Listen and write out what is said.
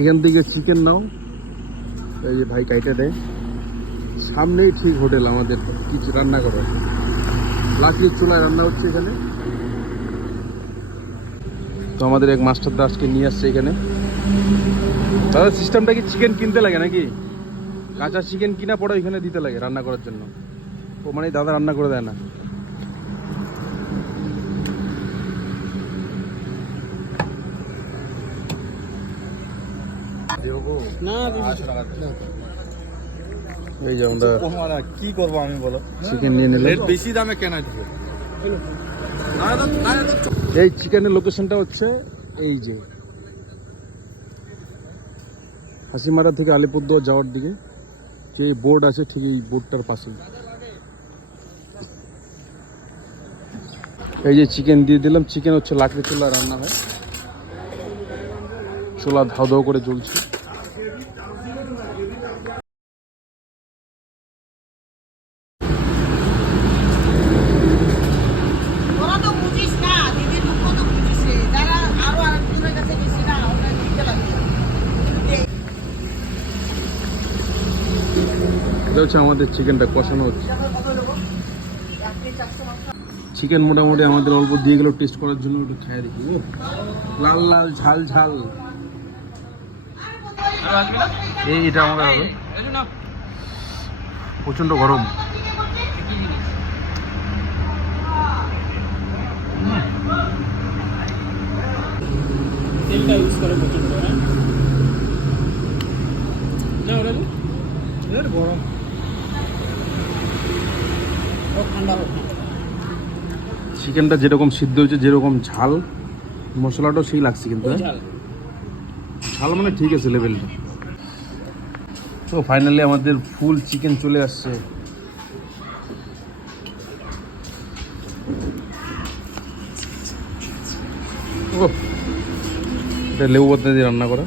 এখান থেকে চিকেন নাও, এই যে ভাই কাইটা দেয়, সামনেই ঠিক হোটেল আমাদের কিছু রান্না করে, লাকড়ির চুলায় রান্না হচ্ছে এখানে। তো আমাদের এক মাস্টার দা আজকে নিয়ে আসছে এখানে। দাদা সিস্টেমটা কি চিকেন কিনতে লাগে নাকি? কাঁচা চিকেন কিনা পড়ে এখানে দিতে লাগে রান্না করার জন্য? ও মানে দাদা রান্না করে দেয় না? এই যে আমরা কি করবো আমি বলো, চিকেন নিয়ে নিলাম, বেশি দামে কেনা দিবে। এই চিকেনের লোকেশনটা হচ্ছে এই যে হাসিমারা থেকে আলিপুরদুয়ার যাওয়ার দিকে যে বোর্ড আছে ঠিক এই বোর্ডটার পাশেই। এই যে চিকেন দিয়ে দিলাম, চিকেন হচ্ছে লাকড়ি চুলা রান্না হয়, চুলা ধাও ধাও করে জ্বলছে। এটা হচ্ছে আমাদের চিকেনটা কষানো হচ্ছে। চিকেন মোটামুটি আমাদের অল্প দিয়ে গেল টেস্ট করার জন্য, একটু খেয়ে দেখি। লাল লাল ঝাল ঝাল, এটা আমাদের হবে। প্রচন্ড গরম। তেলটা ইউজ করে প্রচন্ড গরম, ঠান্ডা হোক। চিকেনটা যেরকম সিদ্ধ হয়েছে, যেরকম ঝাল, মশলাটাও সেই লাগছে কিন্তু ঝাল মানে ঠিক আছে লেভেলটা। তো ফাইনালি আমাদের ফুল চিকেন চলে আসছে। এটা লেবু পাতা দিয়ে রান্না করা।